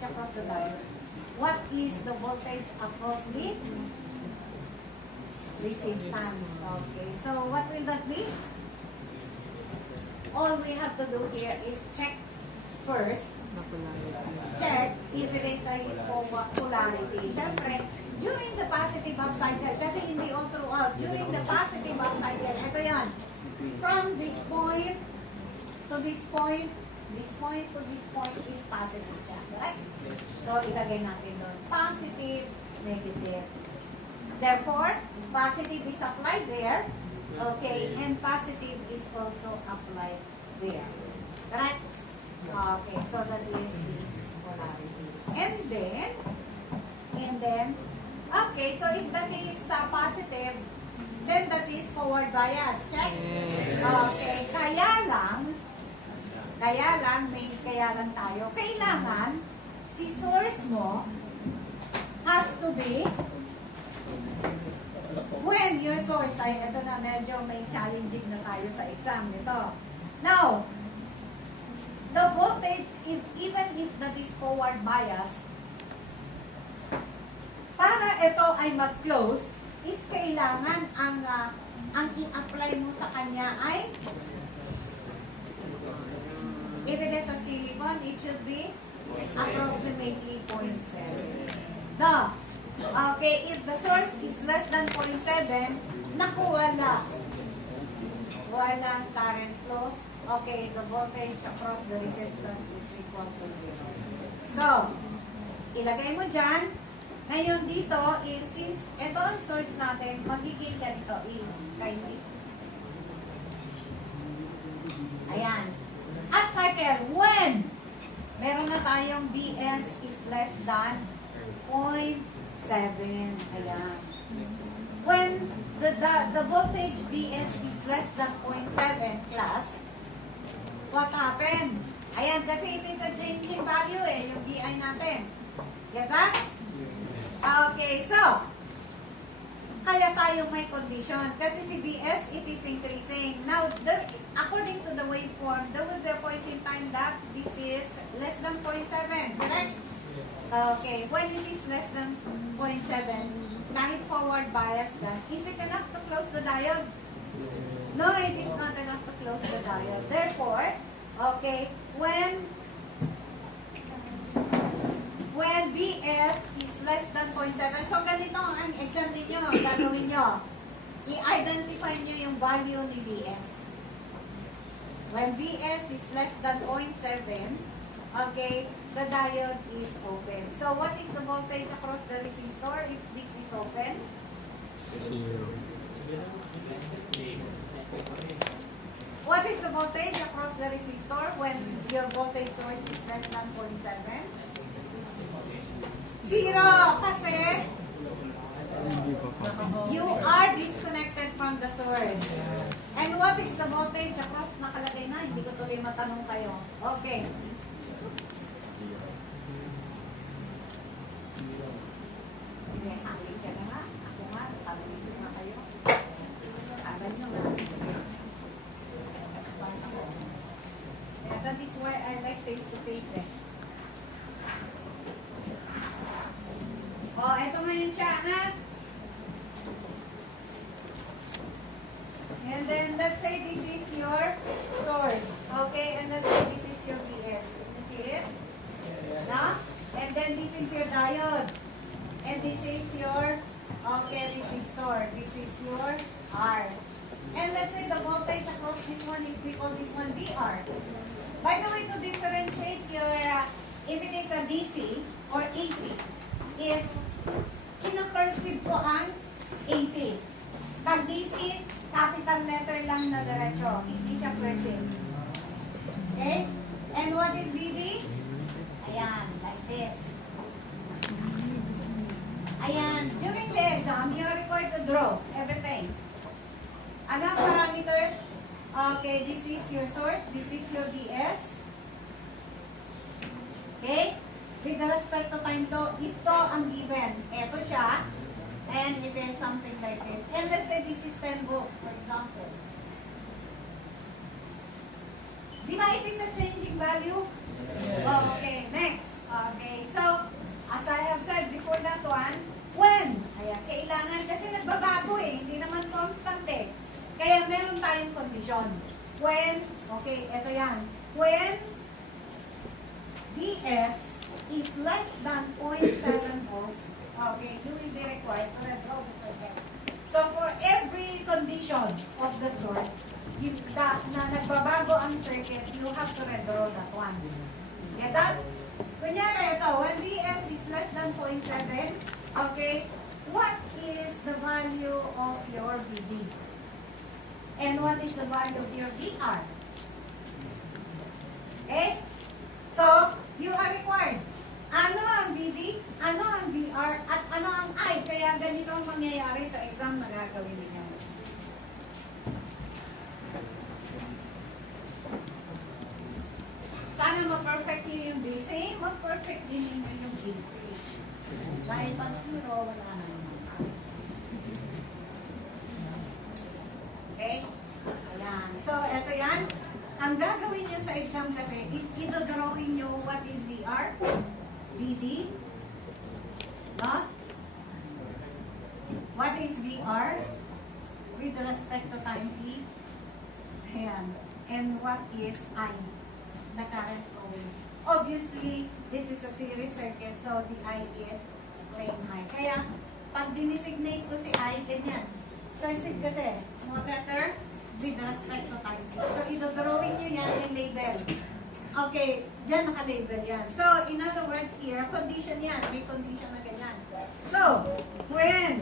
voltage across the diode? What is the voltage across the resistance? Okay, so what will that be? All we have to do here is check first. Check if it is a polarity. Siyempre, during the positive up cycle, kasi hindi all throughout, during the positive up cycle, ito yan. From this point to this point to this point is positive siya. Correct? So, ilagay natin doon. Positive, negative. Therefore, positive is applied there. Okay, and positive is also applied there. Correct? Okay, so that is the polarity. And then, okay, so if that is positive, then that is forward bias. Check? Okay, kaya lang tayo. Kailangan, si source mo has to be, when your source, ay ito na medyo may challenging na tayo sa exam nito. Now, the voltage, even if that is forward bias, para ito ay mag-close, is kailangan ang i-apply mo sa kanya ay, if it is a silicon, it should be approximately 0.7. Now, okay, if the source is less than 0.7, naku, walang current flow. Okay, the voltage across the resistance is equal to 0. So, ilagay mo dyan. Ngayon dito is, since ito ang source natin, magiging ganito. Ayan. At cycle, when meron na tayong Vs is less than 0.7. Ayan. When the voltage Vs is less than 0.7 class, what happened? Ayan, kasi it is a changing value yung VI natin. Get that? Okay, so, kaya tayong may condition. Kasi si Vs, it is increasing. Now, according to the waveform, there will be a point in time that this is less than 0.7. Correct? Okay, when it is less than 0.7, kahit forward bias dyan, is it enough to close the diode? No, it is not enough to close the diode. Therefore, okay, when Vs is less than 0.7, so ganito ang exam ninyo, gagawin nyo. I-identify nyo yung value ni Vs. When Vs is less than 0.7, okay, the diode is open. So what is the voltage across the resistor if this is open? 0. What is the voltage across the resistor when your voltage source is less than 0.7? 0. Kasi you are disconnected from the source. And what is the voltage across? Nakalagay na, hindi ko tuloy matanong kayo. Okay. Sige, hangin ka na nga. Ako nga, tatanungin ko nga kayo. Tagal nyo nga. That is why I like face-to-face eh. Oh, eto ngayon siya, ha? And then, let's say this is your source. Okay, and let's say this is your Vs. Can you see it? No? And then this is your diode. And this is your, okay, resistor. This is your R. And let's say the voltage across this one is, we call this one VR. By the way, to differentiate your, if it is a DC or AC, is kino-cursive ko ang AC. Pag DC, capital letter lang na diretso. Hindi siya cursive. Okay? And what is BB? Ayan, like this. Ayan, during the exam, you are required to draw everything. Ano ang parameters? Okay, this is your source, this is your DS. Okay? With respect to time to, ito ang given. Ito siya. And it is something like this. And let's say this is 10 volts, for example. Di ba it is a changing value? Oh, okay, next. Okay, so When, okay, eto yan. When Vs is less than 0.7 volts, okay, you will be required to redraw the circuit. So for every condition of the source, na nagbabago ang circuit, you have to redraw that one. Get that? Kunyari ito, when Vs is less than 0.7, okay, what is the value of your Vd? And what is the value of your VR? Okay? So, you are required. Ano ang Vd, ano ang VR, at ano ang I? Kaya ganito ang mangyayari sa exam na gagawin ninyo. Sana mag-perfect din yung BC, mag-perfect din yung BC. Dahil pag zero, wala na naman. Okay? Ayan. So, eto yan. Ang gagawin nyo sa exam kasi is i-drawing nyo what is VR, VD, no? What is VR with respect to time T? Ayan. And what is I? The current flowing. Obviously, this is a series circuit, so the I is plain high. Kaya, pag dinesignate ko si I, ganyan. Cursive kasi, small letter with respect to time T. So, ito-drawing nyo yan yung label. Okay, dyan naka-label yan. So, in other words here, condition yan. May condition na ganyan. So, when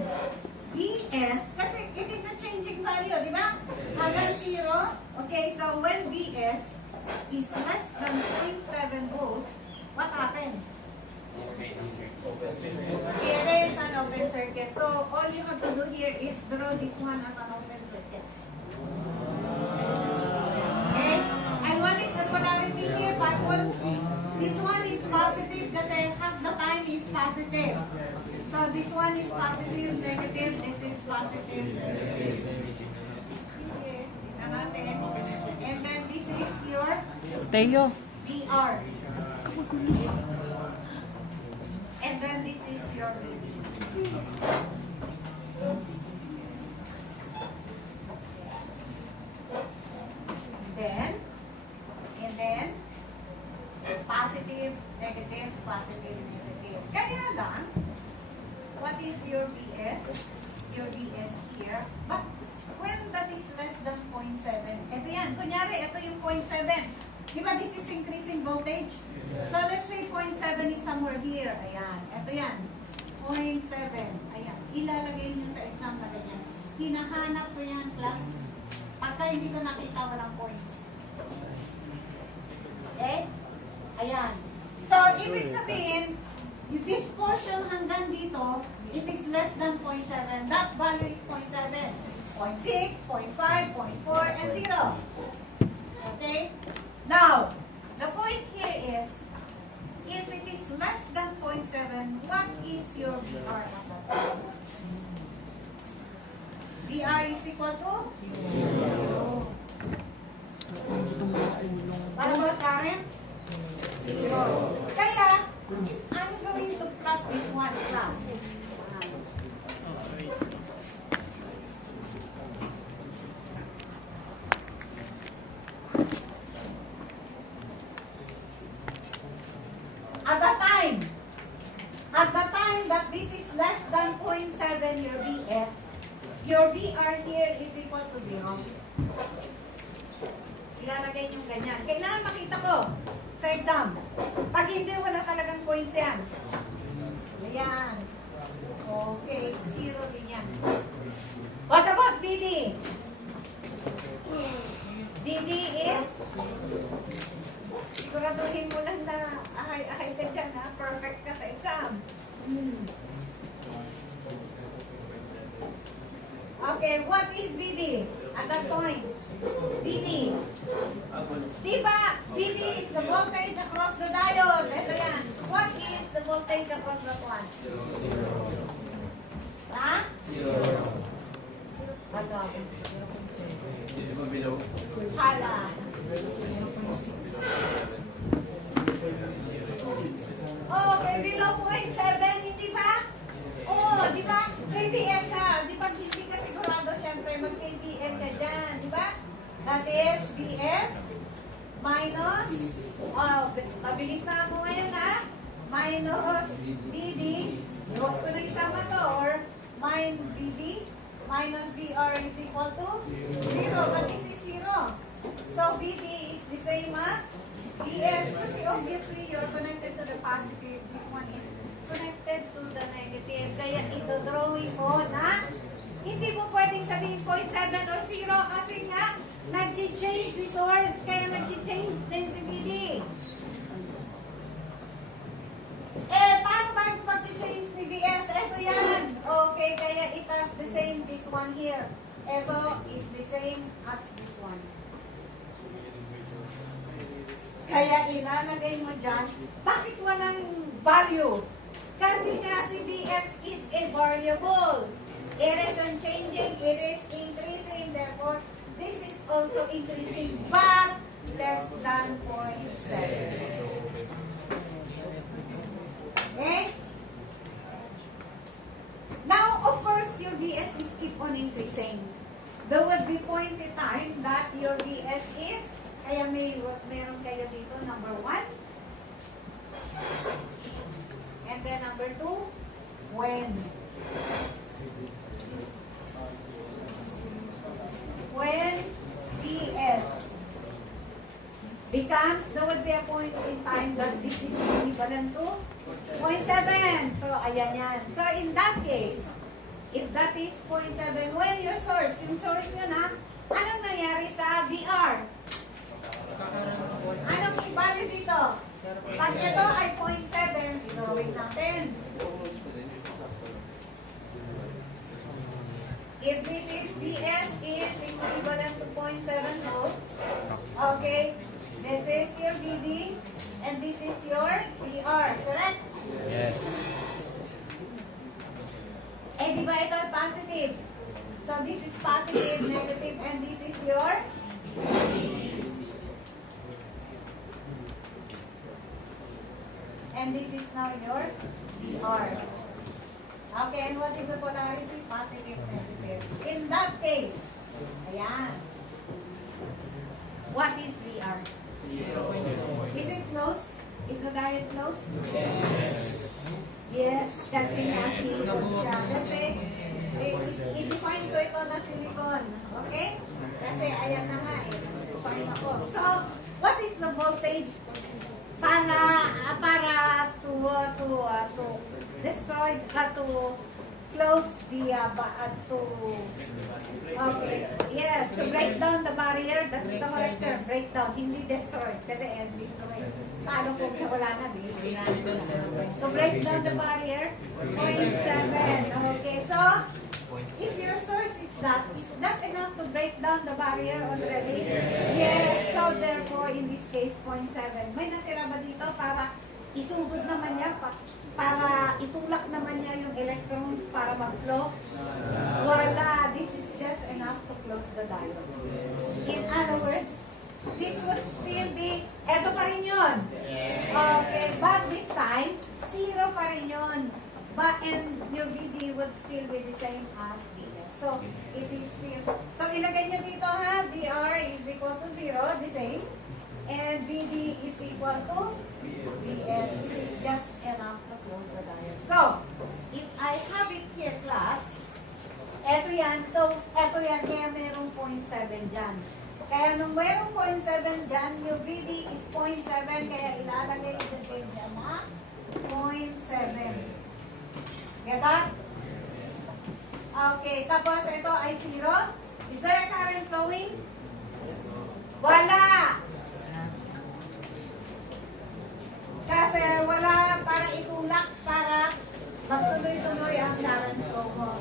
Vs, kasi it is a changing value, di ba? Hanggang 0. Okay, so when Vs is less than 0.7 volts, what happened? It is an open circuit. So, all you have to do here is draw this one as an open circuit. Okay? And what is the polarity here? Purple. This one is positive kasi half the time is positive. So, this one is positive, negative. This is positive, negative. And then this is your Teo. VR. And then this is your VD. And then, positive, negative, positive, negative. Kaya lang, what is your VS? Your VS here. But when that is less than 0.7, ito yan. Kunyari, ito yung 0.7. Di ba this is increasing voltage? So let's say 0.7 is somewhere here. Ayan. Ito yan. 0.7. Ayan. Ilalagay nyo sa exam na ganyan. Hinahanap ko yan, class. Pagka hindi ko nakita, walang points. Okay? Ayan. So, ibig sabihin, this portion hanggang dito, it is less than 0.7. That value is 0.7. 0.6, 0.5, 0.4, and 0. Okay? Now, the point here is, if it is less than 0.7, what is your VR at that time? VR is equal to? 0. What about current? 0. Kaya, if I'm going to plot this one class, at the time that this is less than 0.7 your VS, your VR here is equal to 0. Ilalagay nyo ganyan. Kailangan makita ko sa exam. Pag hindi, wala talagang points yan. Ayan. Okay, 0 din yan. What about VD? VD is, siguraduhin mo lang na ahay ka dyan, ha? Perfect ka sa exam. Okay, what is VD at that point? VD. Diba, VD is the voltage across the diode. Ito yan. What is the voltage across that one? Ha? 0. Hala. Hala. Oh, okay, below 0.7, hindi ba? Oh, di ba? KVL ka. Di ba hindi ka sigurado, syempre, mag-KVL ka dyan, di ba? Dati is VS minus, mabilis na ako ngayon ha, minus VD, huwag ko na isama to, or min VD minus VR is equal to 0, but this is 0. So VD is the same as VS, kasi obviously you're connected to the positive, this one is connected to the negative, kaya ito drawing mo na hindi mo pwedeng sabihin 0.7 or 0 kasi nga nag-change si source, kaya nag-change din si VD. Eh, paano ba mag-change ni VS? Ito yan. Okay, kaya it has the same this one here. Ito is the same as this one. Kaya ilalagay mo dyan, bakit walang value? Kasi nga si VS is a variable. It is unchanging, it is increasing, therefore, this is also increasing, but less than 0.7. Okay? Now, of course, your VS is keep on increasing. There would be point in time that your VS is, kaya meron kayo dito, number 1. And then number 2, when VS becomes, there would be a point in time that this is equivalent to 0.7. So, ayan yan. So, in that case, if that is 0.7, when your source, yung source yun ha, anong nangyari sa VR? Anong i-value dito? Pag ito ay 0.7, drawing natin. If this is VS is equivalent to 0.7 volts, okay, this is your VD, and this is your VR, correct? Yes. Eh, di ba ito ay positive? So, this is positive, negative, and this is your and this is now your VR. Okay, and what is the polarity? Positive, negative. In that case, ayan. What is VR? Is it close? Is the diet close? Yes, kasi nga silicon siya. Kasi, i-define ko ito na silicon. Okay? Kasi ayan na nga eh. Define ako. So, what is the voltage para to destroy, to close the, okay, yes, to break down the barrier, that's the correct term, break down, hindi destroy, kasi destroy. Paano kung wala na, busy na. So, break down the barrier, 0.7, okay, so, if your source is that enough to break down the barrier already? Yes, so therefore, in this case, 0.7. May natira ba dito para isugod naman niya, para itulak naman niya yung electrons para mag-flow? Wala. This is just enough to close the diode. In other words, this would still be, eto pa rin yun. Okay, but this time, 0 pa rin yun. But, and your VD would still be the same as VS. So, it is still, so ilagay nyo dito ha, VR is equal to 0, the same. And VD is equal to VS. It is just enough to close the diode. So, if I have it here, class, eto yan. So, eto yan, kaya merong 0.7 dyan. Kaya nung merong 0.7 dyan, yung VD is 0.7, kaya ilalagay ito dyan na 0.7. Get that? Okay, tapos ito ay 0. Is there a current flowing? Wala! Kasi wala para itulak, para magtuloy-tuloy ang current flow mo.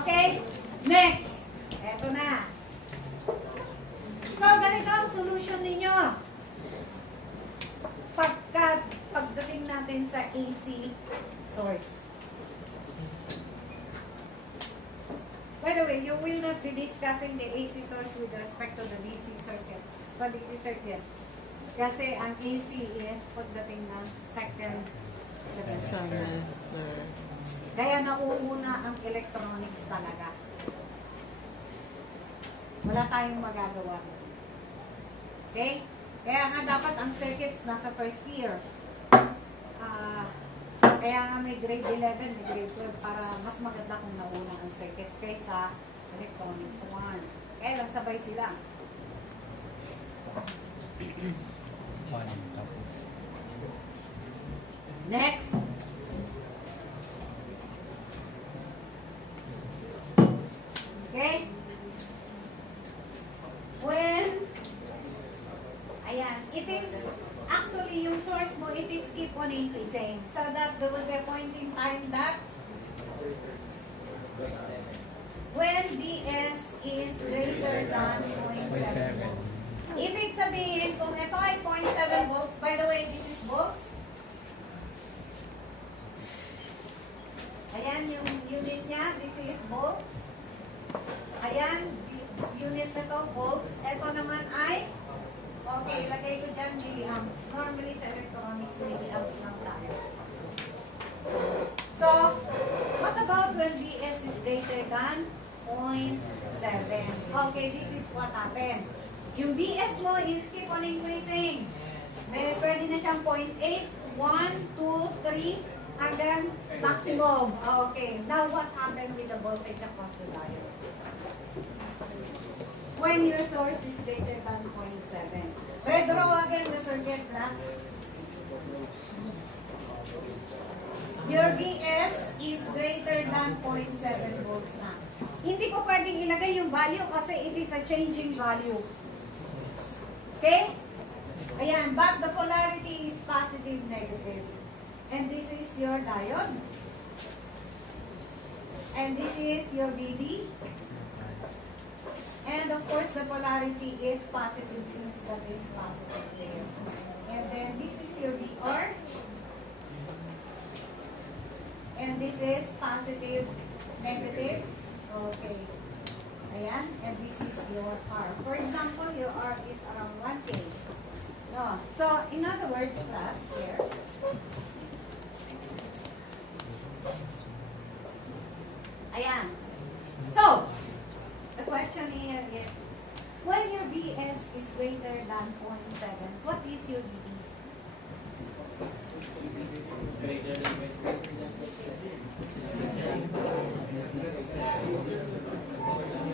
Okay? Next! Eto na. So, ganito ang solution ninyo. Pagdating natin sa AC source. By the way, you will not be discussing the AC source with respect to the DC circuits. So, DC circuits. Kasi ang AC is pagdating ng second semester. Kaya nauuna ang electronics talaga. Wala tayong magagawa. Okay? Kaya nga dapat ang circuits nasa first year. Kaya nga may grade 11, may grade 12 para mas maganda kung nauna ang circuits kaysa electronics 1. Kaya lang sabay sila. Next. Okay? When, ayan, it is, actually, yung source mo, it is keep on increasing. So that there will be a point in time that when Vs is greater than 0.7 volts. Ibig sabihin, kung ito ay 0.7 volts, by the way, this is volts. Ayan yung unit niya, this is volts. Ayan, unit na to, volts. Ito naman ay, okay, lagay ko dyan milliamps. Normally sa electronics, milliamps lang tayo. So, what about when Vs is greater than 0.7? Okay, this is what happened. Yung Vs mo is keep on increasing. Pwede na siyang 0.8, 1, 2, 3, hanggang maximum. Okay, now what happened with the voltage across the diode? When your source is greater than 0.7. Redraw again the circuit class. Your Vs is greater than 0.7 volts na. Hindi ko pwedeng ilagay yung value kasi it is a changing value. Okay? Ayan, but the polarity is positive, negative. And this is your diode. And this is your VD. And of course, the polarity is positive since that is positive there. And then this is your VR. And this is positive, negative. Okay. Ayan. And this is your R. For example, your R is around 1K. No. So, in other words, class, here. Ayan. So, the question here is, when your Vs is greater than 0.7, what is your VD?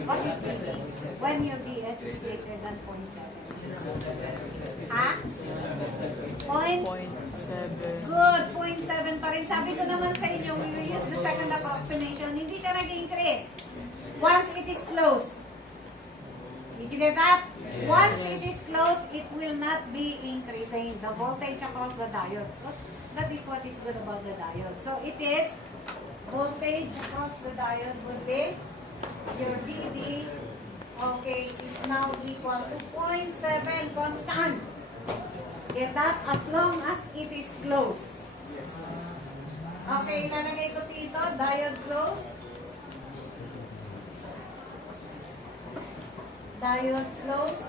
What is VD? When your Vs is greater than 0.7? Ha? 0.7. Good, 0.7 pa rin. Sabi ko naman sa inyo, we will use the second approximation. Hindi siya nag-increase. Once it is closed. Did you get that? Yes. Once it is closed, it will not be increasing the voltage across the diode. So, that is what is good about the diode. So, it is voltage across the diode would be your VD, okay, is now equal to 0.7 constant. Get that? As long as it is closed. Okay, lalagay ko dito, diode close. Diode close.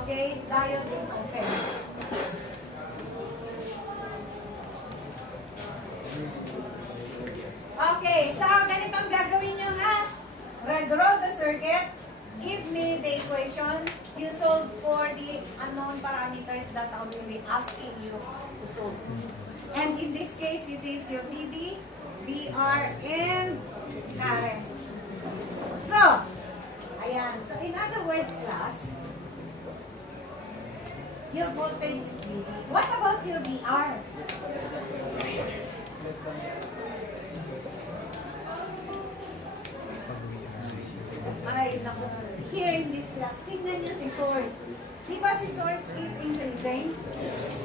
Okay, diode is open. Okay, so ganito ang gagawin nyo ha. Redraw the circuit. Give me the equation. You solve for the unknown parameters that I will be asking you to solve. And in this case, it is your VD, VR, and current. So, ayan. So, in other words, class, your voltage is VD. What about your VR? Ay, naku. Here in this class, tignan nyo si source. Di ba si source is increasing?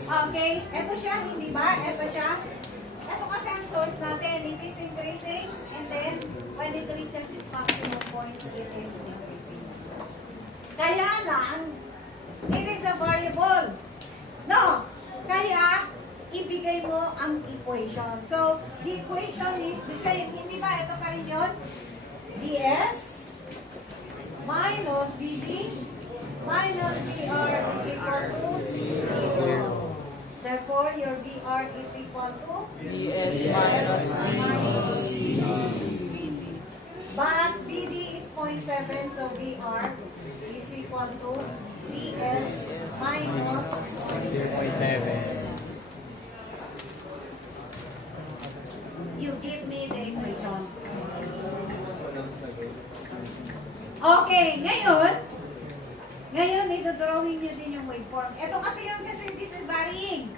Okay, eto siya, hindi ba? Eto siya. Eto kasi ang source natin, it is increasing. And then, when it reaches its maximum point, it is decreasing. Kaya lang, it is a variable. No, kaya, ibigay mo ang equation. So, the equation is the same. Hindi ba? Ito pa rin yun. Vs minus VD minus VR is equal to 0. Therefore, your VR is equal to Vs minus VD. But VD is 0.7, so VR ngayon, ito-drawing nyo din yung waveform. Ito kasi this is varying.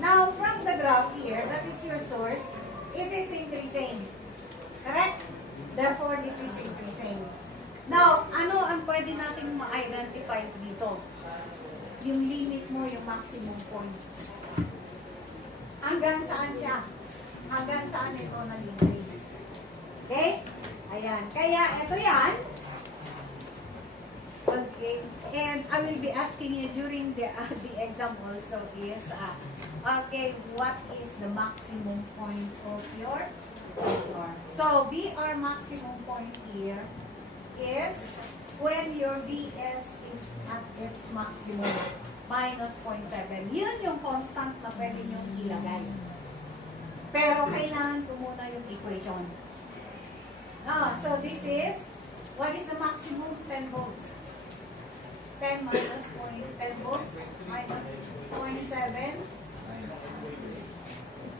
Now, from the graph here, that is your source, it is increasing. Correct? Therefore, this is increasing. Now, ano ang pwede nating ma-identify dito? Yung limit mo, yung maximum point. Hanggang saan siya? Hanggang saan ito nag-increase? Okay? Ayan. Kaya, ito yan. Okay. And I will be asking you during the exam also is, okay, what is the maximum point of your VR? So, VR maximum point here is when your VS is at its maximum, minus 0.7. Yun yung constant na pwede nyo ilagay. Pero kailangan ko muna yung equation. So this is, what is the maximum? 10 volts. 10 minus 10 volts minus 0.7.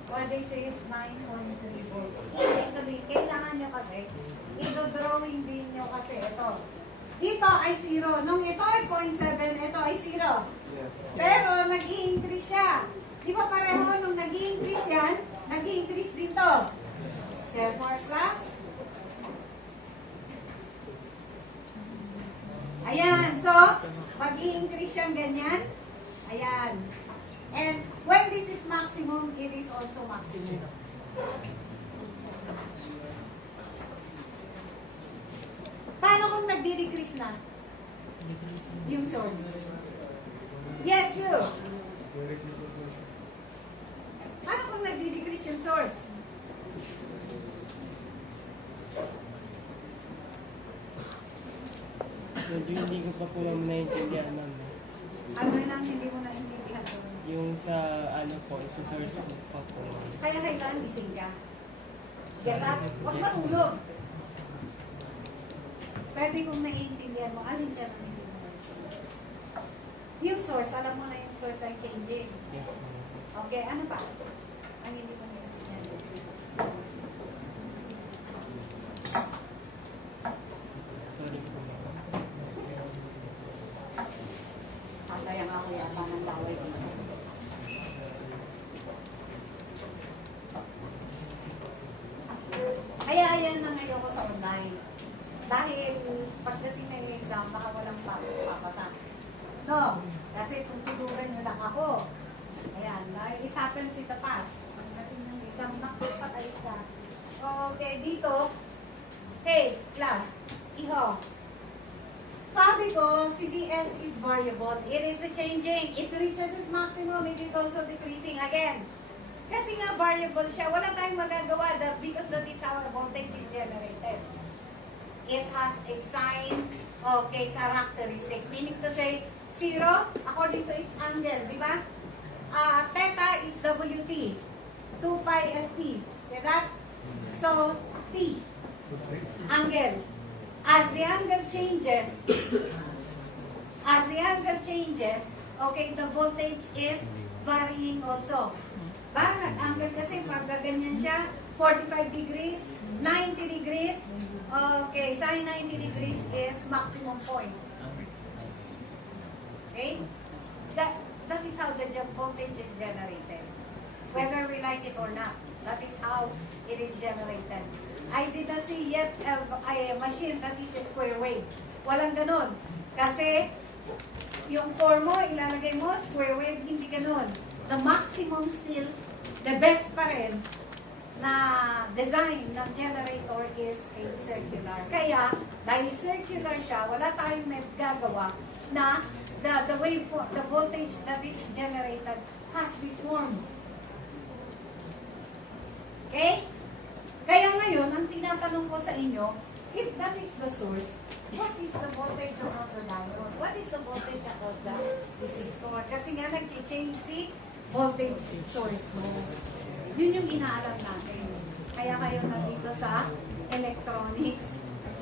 Well, this is 9.3 volts. Ibig sabihin, kailangan nyo kasi, ito-drawing din nyo kasi ito. Dito ay 0. Nung ito ay 0.7, ito ay 0. Yes. Pero nag-i-increase siya. Di ba pareho nung nag-i-increase yan, nag-i-increase dito. Therefore, class. Ayan. So, mag-i-increase siyang ganyan. Ayan. And when this is maximum, it is also maximum. Paano kung nagdi-decrease na? Yung source. Yes, you. Paano kung nagdi-decrease yung source? Medyo hindi ko pa po lang naiintindihan, ma'am. Ano lang hindi mo naintindihan doon? Yung sa, ano po, sa source po pa po. Kaya kailangan gising ka. Get up? Huwag matulog. Pwede kong naiintindihan mo. Alin dyan ang hindi mo naiintindihan? Yung source, alam mo na yung source ay changing. Yes, ma'am. Okay, ano pa? Ang hindi mo naiintindihan. Sorry po, ma'am. Sayang ako yata ng laway dito. Kaya ayan ang ayoko sa online. Dahil pagdating na yung exam, baka walang papasa. No, kasi kung tutugan nyo lang ako, ayan, it happens in the past. Pagdating ng exam, nakapatay ka. Okay, dito, hey, class, iho. Sabi ko, CVS is variable. It is changing. It reaches its maximum. It is also decreasing again. Kasi nga variable siya. Wala tayong magagawa because that is how voltage is generated. It has a sign, okay, characteristic. Meaning to say, 0 according to its angle, di ba? Theta is WT. 2 pi FT. Okay, that? So, T. Angle. As the angle changes, okay, the voltage is varying also. Bakit? Angle kasi pag ganyan siya, 45 degrees, 90 degrees, okay, sin 90 degrees is maximum point. Okay? That is how the voltage is generated. Whether we like it or not, that is how it is generated. I did not see yet a machine that is a square wave. Walang ganun. Kasi, yung core mo, ilalagay mo, square wave, hindi ganun. The maximum still, the best pa rin, na design ng generator is a circular. Kaya, dahil circular siya, wala tayong gagawa na the voltage that is generated has this form. Okay? Kaya ngayon, ang tinatanong ko sa inyo, if that is the source, what is the voltage across the diode? What is the voltage across the resistor? Kasi nga nag-change si voltage source mo. Yun yung inaalam natin. Kaya kayo nandito sa electronics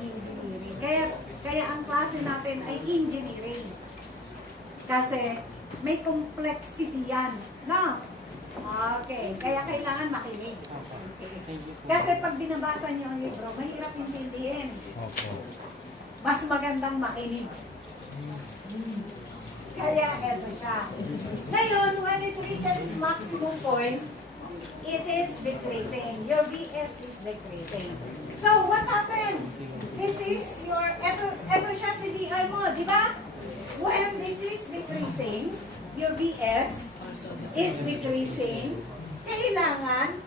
engineering. Kaya ang klase natin ay engineering. Kasi may complexity yan. No? Okay. Kaya kailangan makinig. Okay. Thank you po. Kasi pag binabasa niyo ang libro, mahirap intindihin. mas magandang makinig. Kaya eto siya. Ngayon, when it reaches its maximum point, it is decreasing. Your VS is decreasing. So, what happened? This is your, eto siya si VR mo, di ba? When this is decreasing, your VS is decreasing, kailangan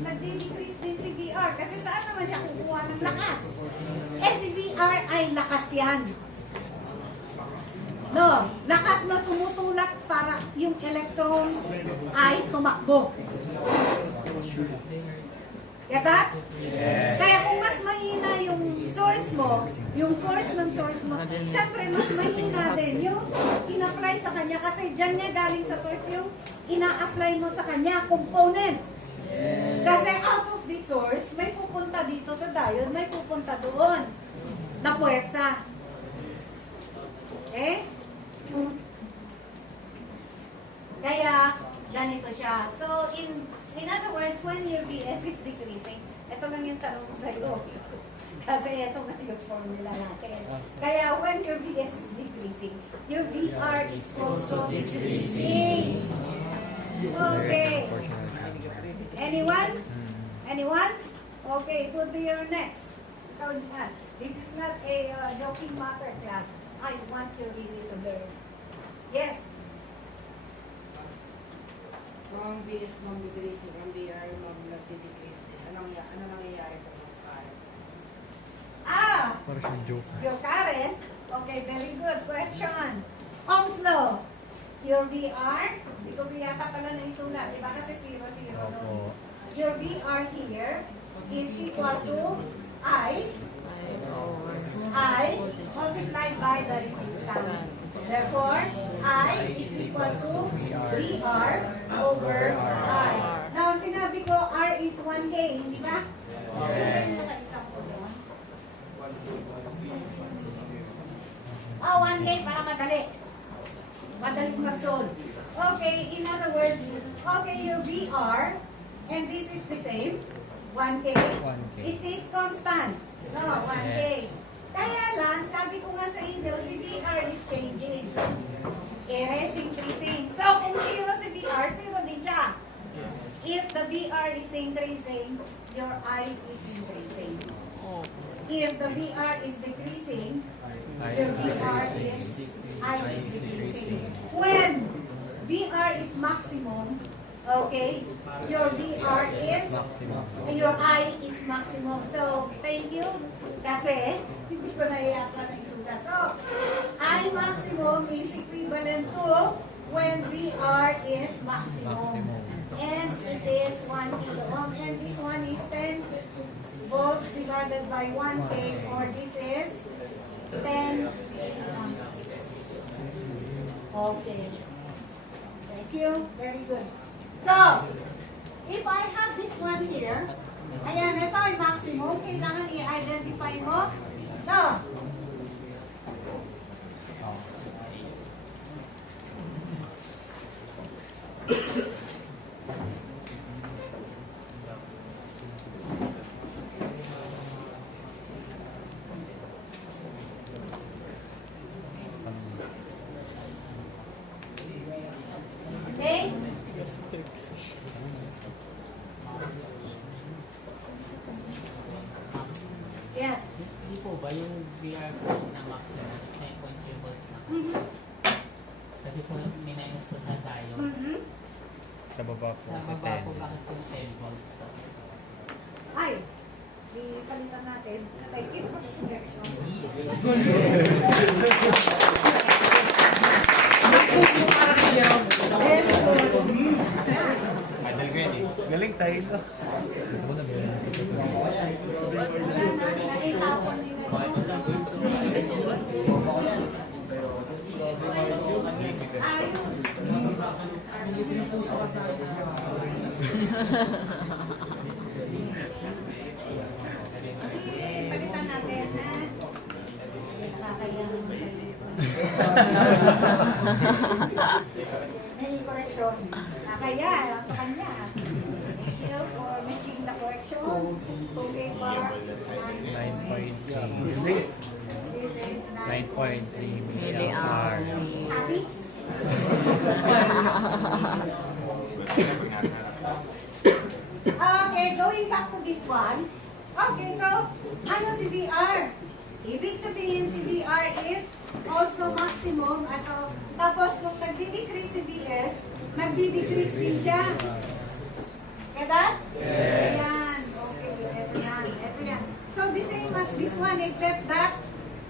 nagdi-decrease din si VR. Kasi saan naman siya kukuha ng lakas? Eh, si VR ay lakas yan. No, lakas na tumutulak para yung electrons ay tumakbo. Get that? Yes. Kaya kung mas mahina yung source mo, yung force ng source mo, syempre mas mahina din yung ina-apply sa kanya kasi dyan niya galing sa source yung ina-apply mo sa kanya, component. Yes. Kasi out of the source, may pupunta dito sa diode, may pupunta doon na puwersa. Okay? Kaya, ganito siya. So, in other words, when your VS is decreasing, ito lang yung tanong ko sa iyo. Kasi ito nga yung formula natin. Kaya, when your VS is decreasing, your VR is also decreasing. Okay. Anyone? Anyone? Okay, it would be your next. This is not a joking matter, class. I want you really to learn. Yes? Kung ang VS mong decreasing, ang VR mong nagdi-decrease, ano nangyayari po sa current? Para siyang joke. Your current? Okay, very good question. Ohm's law. Your VR, hindi ko yata pala na isulat, di ba? Kasi 0, 0 no? Your VR here is equal to I multiplied by the resistance. Therefore, I is equal to VR over R. Now, sinabi ko R is 1K, hindi ba? Oh, 1K para madali. Madali mag-solve. Okay, in other words, okay, your VR, and this is the same, 1K. It is constant. No, 1K. Kaya lang, sabi ko nga sa inyo, si VR is changing. Ere is increasing. So, kung 0 si VR, 0 din siya. If the VR is increasing, your I is increasing. If the VR is decreasing, your VR is I is decreasing. When VR is maximum, okay, your VR is, your I is maximum. So, thank you. Kasi, hindi ko naiasa na isulat. So, I maximum is equivalent to when VR is maximum. And it is 1 kilo ohm. And this one is 10 volts divided by 1K, or this is 10 amps. Okay. Thank you. Very good. So, if I have this one here, ayan, ito ay maximum. Kailangan i-identify mo. Ito. Okay? Yes. Hindi po ba yung VR po na maximum is 9.3 volts na? Kasi po minus po sa tayo. Sa baba po, Sa sa baba po 10. bakit po 10 volts po? Ay, ipalitan natin. Thank you for the correction. Idol ko yan eh. Galing tayo. Naitapon nila. Palitan natin, ha? Nakakayang sa iyo. May correction. Nakakaya sa kanya. Thank you for making the correction. Okay, Mark. 9.3. This milliampere. Happy? Okay, going back to this one. Okay, so, ano si VR? Ibig sabihin si VR is also maximum. Tapos kung nagdi-decrease si VS, nagdi-decrease din siya. Get that? Yes. Ayan. Okay, ito yan. Ito yan. So, the same as this one except that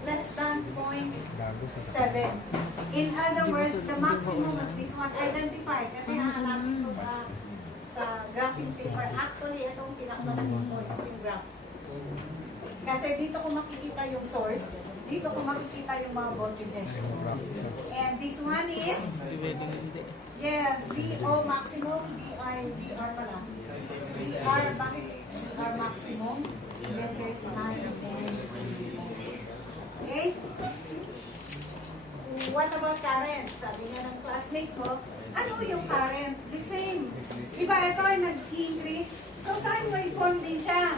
less than 0.7. In other words, the maximum of this one identified. Kasi hahanapin ko sa graphing paper. Actually, itong pinakamalaking mo is yung graph. Kasi dito ko makikita yung source. Dito ko makikita yung mga voltages. And this one is, yes, VO maximum, VR pala. VR, bakit VR maximum? This is 9. Okay? What about current? Sabi nga ng classmate ko, ano yung current? The same. Diba ito ay nag-increase? So, sine waveform din siya.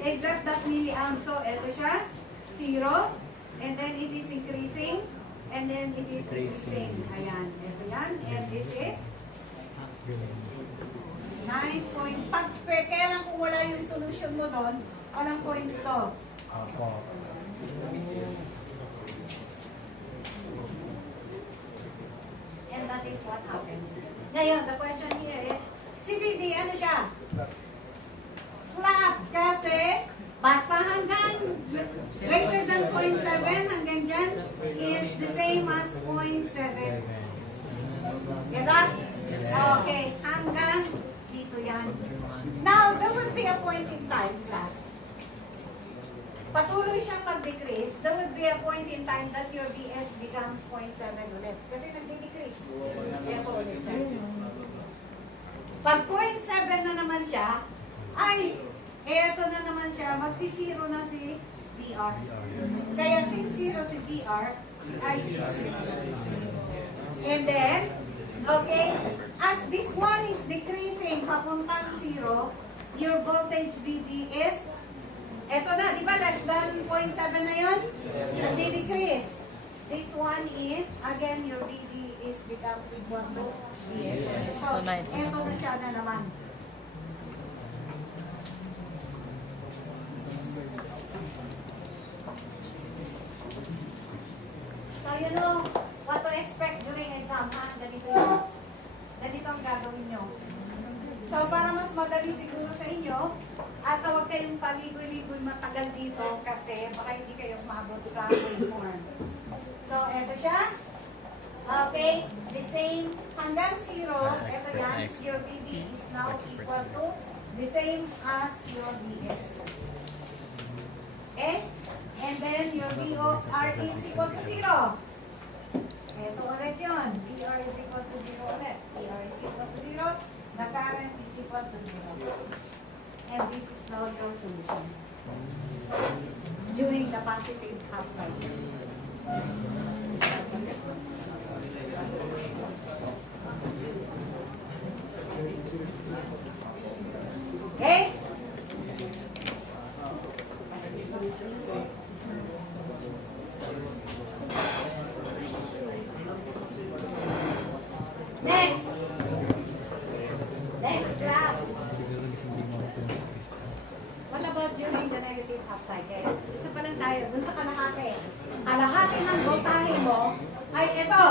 Except that milliamp. So, ito siya, 0. And then it is increasing. And then it is decreasing. Ayan. Ito yan. And this is 9. Kaya lang kung wala yung solution mo doon, walang points to. Apo. And that is what happened. Ngayon, the question here is, CVD, ano siya? Flat. Kasi, basta hanggang greater than 0.7, hanggang dyan, is the same as 0.7. Get that? Okay. Hanggang dito yan. Now, there will be a point in time, class. Patuloy siyang mag-decrease, there will be a point in time that your VS becomes 0.7 ulit. Kasi nag-decrease. Kaya po ulit siya. Pag 0.7 na naman siya, ay, eto na naman siya, magsisiro na si VR. Kaya since zero si VR, si I is 0. And then, okay, as this one is decreasing, papuntang 0, your voltage VD is eto na, di ba? Less than 0.7 na yun? Nagdi-decrease. This one is, again, your VD is becomes equal to VS. So, eto na siya na naman. So, you know what to expect during exam, ha? Ganito yun. Ganito ang gagawin nyo. So, para mas madali siguro sa inyo, at huwag kayong paligoy-ligoy matagal dito kasi baka hindi kayo umabot sa waveform. So, eto siya. Okay, the same hanggang 0, eto yan, your VD is now equal to the same as your VS. Okay? And then your VOR is equal to 0. Eto ulit yun. VR is equal to 0 ulit. VR is equal to 0. The current is equal to 0. And this is now your solution during the positive half cycle. Okay? Next. Next class. What about during the negative half cycle? Isa pa lang tayo, dun sa kalahati. Kalahati ng voltahe mo ay ito.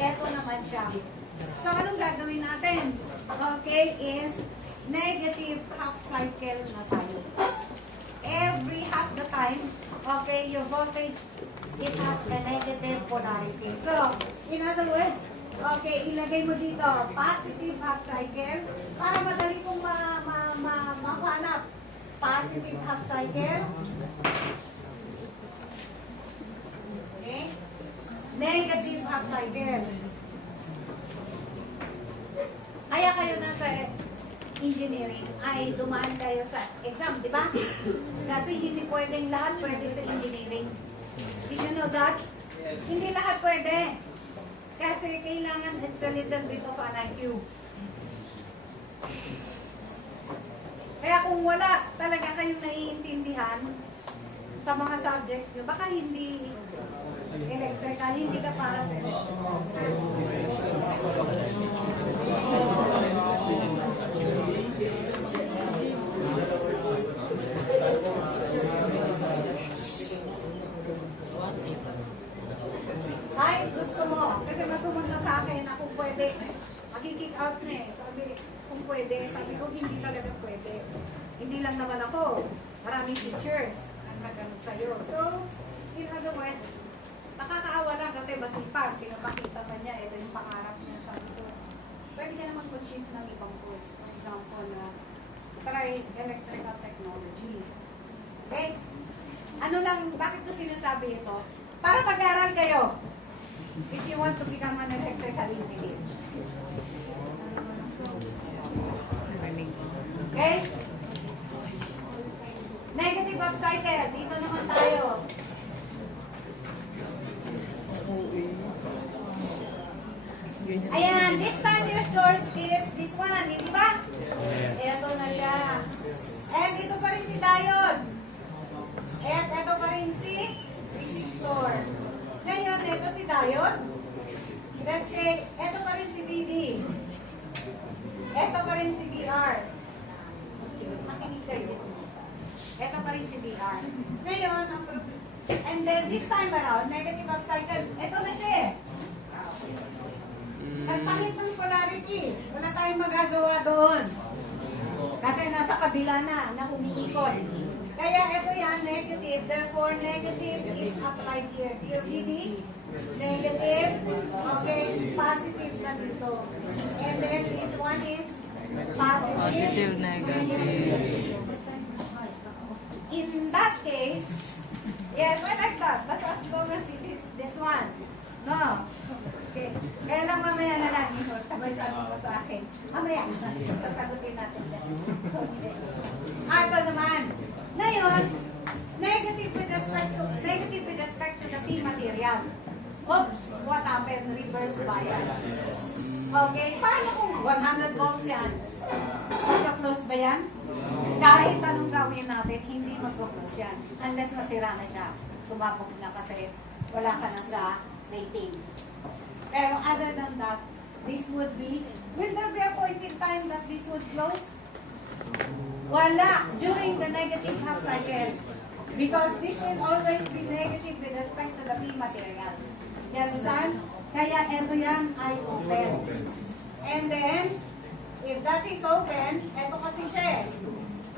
Ito naman siya. So, anong gagawin natin? Okay, is negative half cycle na tayo. Every half the time, okay, your voltage, it has a negative polarity. So, in other words, okay, ilagay mo dito, positive half cycle, para madali kong mahanap. Positive half cycle. Okay? Negative half cycle. Kaya kayo na sa engineering ay dumaan kayo sa exam, di ba? Kasi hindi pwedeng lahat pwede sa engineering. Did you know that? Hindi lahat pwede. Kasi kailangan it's a little bit of an IQ. Kaya kung wala talaga kayong naiintindihan sa mga subjects nyo, baka hindi electrical, hindi ka para sa electrical. Ay, gusto mo. Kasi magpumunta sa akin na kung pwede. Mag-kick out na eh. Sabi, kung pwede. Sabi ko, hindi talaga pwede. Hindi lang naman ako. Maraming teachers ang nagano sa'yo. So, in other words, nakakaawa lang kasi masipag. Pinapakita pa niya. Ito yung pangarap niya. Sabi ko, pwede ka naman mag-shift ng ibang course. For example, na try electrical technology. Okay? Ano lang, bakit ko sinasabi ito? Para mag-aral kayo. If you want to become an electrical engineer. Okay? Negative up cycle. Dito naman tayo. Ayan, this time your source is this one, di ba? Ito na siya. And ito pa rin si diode. At ito pa rin si resistor. Ngayon, ito si diode. Let's say, ito pa rin si VD. Ito pa rin si VR. Makinig kayo. Ito pa rin si VR. Ngayon, and then this time around, negative up cycle, ito na siya eh. Nagpahit ng polarity. Wala tayong magagawa doon. Kasi nasa kabila na umiikot. Kaya ito yan, negative. Therefore, negative is applied here. Here, VD, negative. Okay, positive na dito. And then this one is positive. Positive, negative. In that case, yes, I like that. Basta as long as it is this one. No. Okay. Kaya lang mamaya na lang. Tabay-tabay ko sa akin. Mamaya, sasagutin natin yan. Ito naman. Ngayon, negative with respect to the P material. Oops, what happened? Reverse bias. Okay, paano kung 100 volts yan? Magka-close ba yan? Kahit anong gawin natin, hindi magka-close yan. Unless nasira na siya. Sumabog na kasi wala ka na sa rating. Pero other than that, this would be, will there be a point in time that this would close? Wala. During the negative half cycle. Because this will always be negative with respect to the P material. You understand? Kaya ito yan ay open. And then, if that is open, ito kasi siya eh.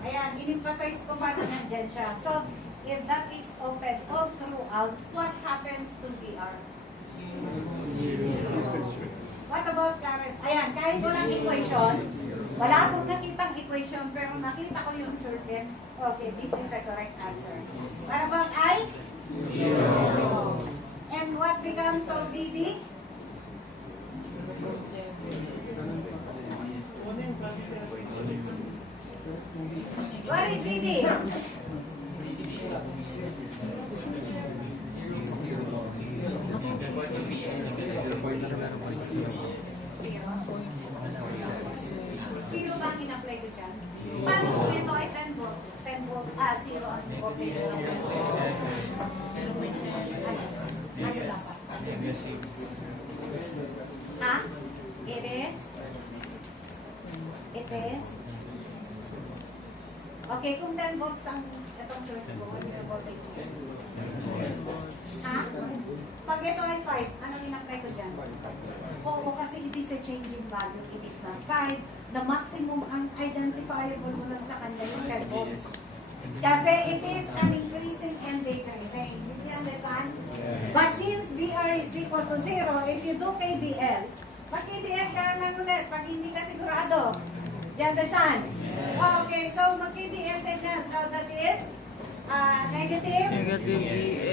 Ayan, in-emphasize ko pa na nandyan siya. So, if that is open all throughout, what happens to VR? What about current? Ayan, kahit walang equation, wala akong nakitang equation, pero nakita ko yung circuit. Okay, this is the correct answer. What about I? Zero. And what becomes of VD? What is VD? Zero ba in-apply ko dyan? Paano kung ito ay 10 volts? 10 volts, zero ang okay. Ano dapat? Ha? It is? It is? Okay, kung 10 volts ang itong source ko, ano yung voltage ko? Ha? Pag ito ay 5, anong in-apply ko dyan? Oo, kasi it is a changing value. It is not 5. The maximum ang identifiable mo lang sa kanya yung 10 volts. Kasi it is an increasing and decreasing. Did you understand? But since VR is equal to 0, if you do KBL, mag-KBL ka lang ulit pag hindi ka sigurado. You understand? Okay, so mag-KBL ka dyan. So that is negative. Negative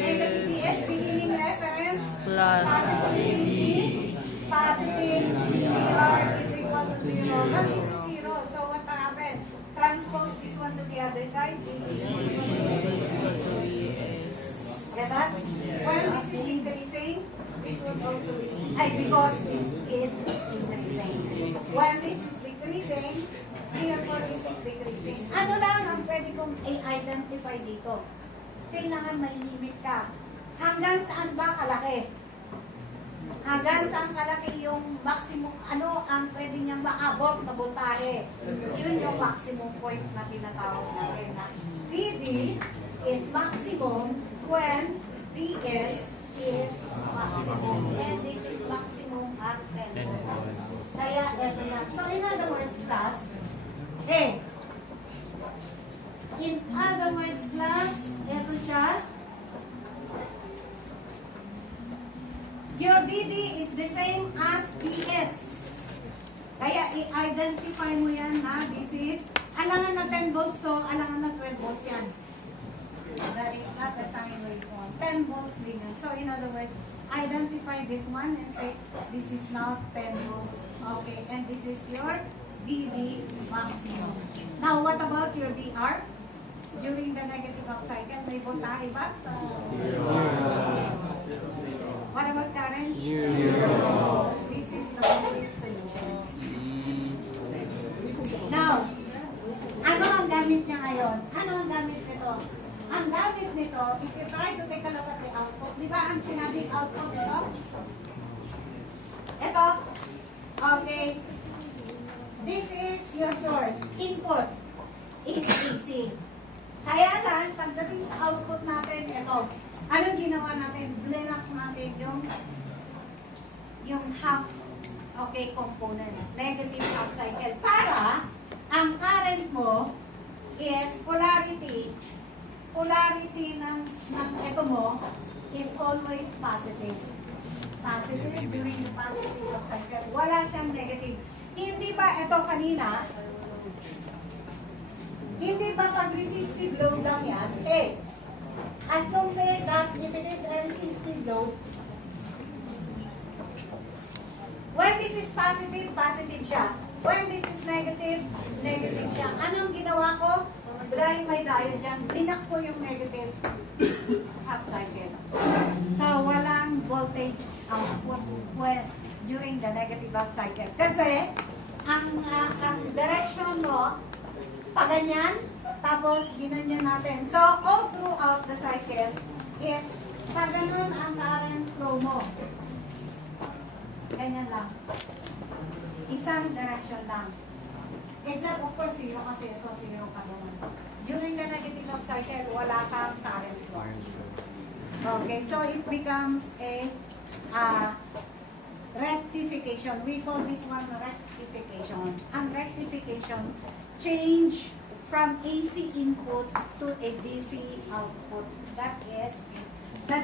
Negative BS BS, beginning reference. plus Positive AB. Positive VR is equal to 0. But this is 0. So what happened? Transpose this one to the other side. Get that? When this is increasing, this would also be, because this is increasing. When this is decreasing, therefore this is decreasing. Ano lang ang pwede kong i-identify dito? kailangan may limit ka. Hanggang saan ba kalaki? Hanggang saan kalaki yung maximum, ano ang pwede niyang maabot na voltahe? Yun yung maximum point na tinatawag natin na VD is maximum when VS is maximum. And this is maximum at 10 volts. Kaya ito yan. So in other words, class, in other words, class, ito siya. Your VD is the same as VS. Kaya i-identify mo yan na this is, alangan na 10 volts to, alangan na 12 volts yan. That is not the sine waveform. 10 volts din yan. So in other words, identify this one and say, this is now 10 volts. Okay, and this is your VD maximum. Now, what about your VR? During the negative half cycle, may voltahe ba? So, what about current? Zero. This is the complete solution. Now, ano ang gamit niya ngayon? Ano ang gamit nito? Ang gamit nito, if you try to take a look at the output, di ba ang sinabing output ito? Ito. Okay. This is your source. Input is AC. Kaya lang, pagdating sa output natin, ito. Anong ginawa natin? Blinak natin yung half, okay, component. Negative half cycle. Para, ang current mo is polarity. Polarity ng ito mo is always positive. Positive during the positive half cycle. Wala siyang negative. Hindi ba ito kanina? Hindi ba pag resistive load lang yan? As compared that if it is a resistive load, when this is positive, positive siya. When this is negative, negative siya. Anong ginawa ko? Dahil may diode dyan, blinak ko yung negative half cycle. So, walang voltage output during the negative half cycle. Kasi, ang direction mo, pa ganyan, tapos ginanyan natin. So, all throughout the cycle is, pa ganun ang current flow mo. Ganyan lang. Isang direction lang. Except, of course, zero kasi ito, zero pa naman. During the negative half cycle, wala kang current flow. Okay, so it becomes a rectification. We call this one rectification. Ang rectification, change from AC input to a DC output. That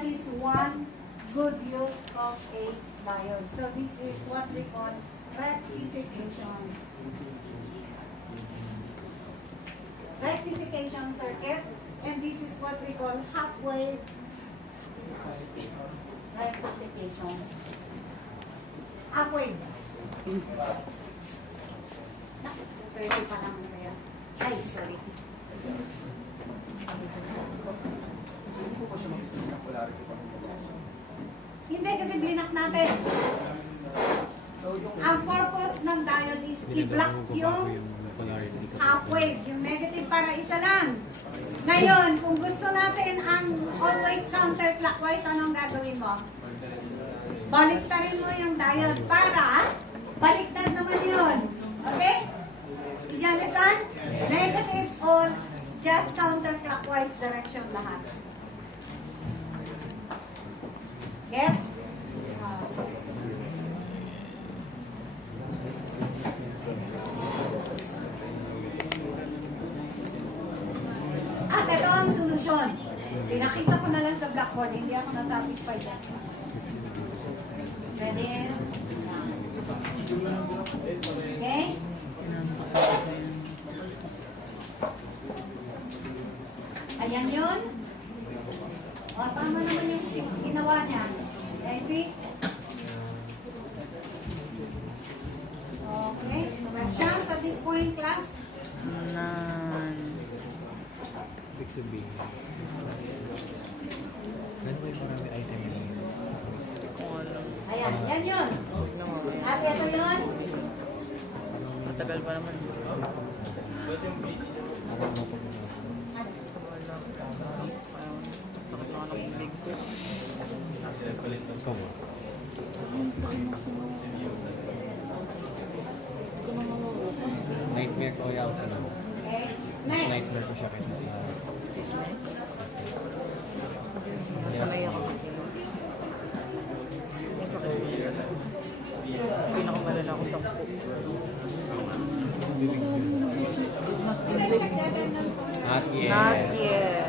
is one good use of a diode. So this is what we call rectification. Rectification circuit, and this is what we call half-wave rectification. Half-wave. Pwede pa naman kaya. Ay, sorry. Hindi kasi blinak natin. Ang purpose ng diode is i-block yung half-wave, yung negative para isa lang. Ngayon, kung gusto natin ang always counterclockwise, anong gagawin mo? Baliktarin mo yung diode para baliktad naman yun. Okay? Did you understand? Negative or just counterclockwise direction lahat. Gets? At ito ang solusyon. Pinakita ko na lang sa blackboard, hindi ako nasatisfied yan. Ready? Okay? Ayan yun. O, tama naman yung ginawa niya. Okay, see? Okay. Questions at this point, class? Ibig sabihin. Ano ba yung marami item yun? Ayan, yan yun. At ito yun. Matagal pa naman. Ano mo po? Sakit na ng bibig ko. Ikaw ba? Nightmare ko kaya ako sa loob. Okay? Mas Next. nightmare ko siya kaysa sa... Nasanay ako kasi. May sakit ko. Pinakamalala ko sa buko. Not yet. Not yet.